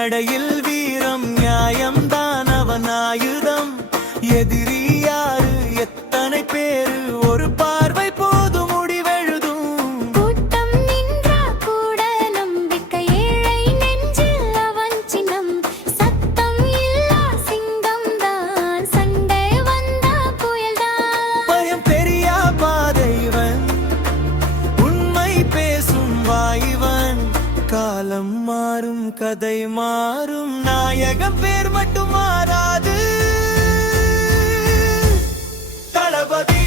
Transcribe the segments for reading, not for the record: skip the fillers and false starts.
நடையில் வீரம் நியாயம்தான் அவன் ஆயுதம். எதிரி யாரு எத்தனை பேரு ஒரு பார்வை போது முடிவெழுதும். கூட்டம் நின்றா கூட நம்பிக்கை ஏழை நெஞ்சில் அவன் சின்னம். சத்தம் இல்லா சிங்கம் தான் சண்டை வந்தா புயல்தான். பயம் பெரியா பாதைவன் உண்மை பேசும் வாய்வன். காலம் மாறும் கதை மாறும் நாயகம் பேர் மட்டும் மாறாது. தளபதி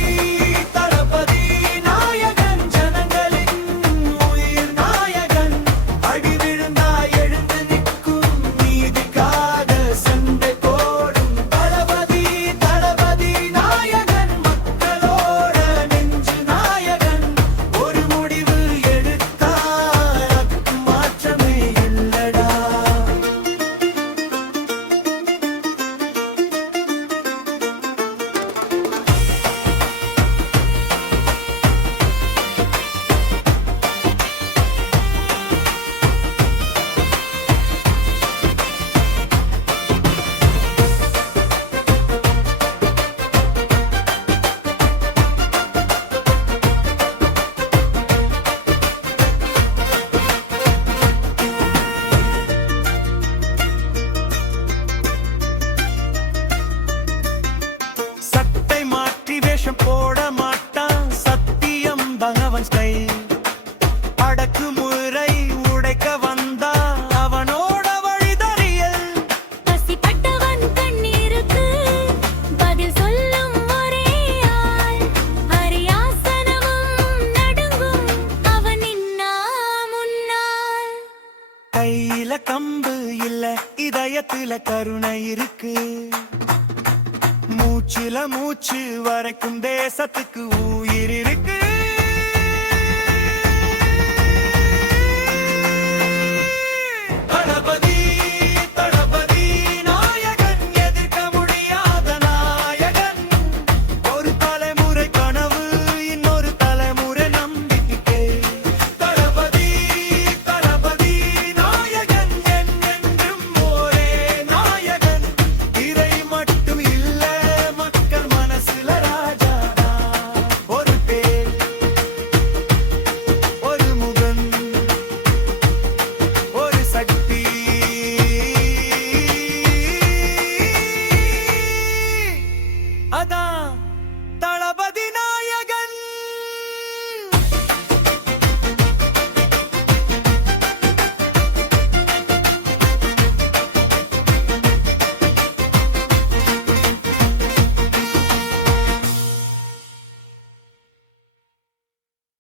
தளபதி நாயகன் ஜனங்களின் உயிர் நாயகன். அடி விழுந்தா எழுந்து நிற்கும் நீதிக்காக சண்டை போடும் தளபதி தளபதி நாயகன். மக்களோட நெஞ்சு நாயகன். ஒரு முடிவு எடுத்தால் மாற்றமே இல்லடா. சட்டை மாற்றி வேஷம் போட மாட்டான் சத்தியம் பகவன் ஸ்டைல். அடக்குமுறை உடைக்க வந்தா அவனோட வழிதறியல். பசிப்பட்டவன் கண்ணீருக்கு பதில் சொல்லும் ஒரே ஆள். அரியாசனமும் நடுங்கும் அவன் நின்னா முன்னால். கையில கம்பு இல்ல இதயத்துல கருணை இருக்கு. மூச்சுல மூச்சு வரைக்கும் தேசத்துக்கு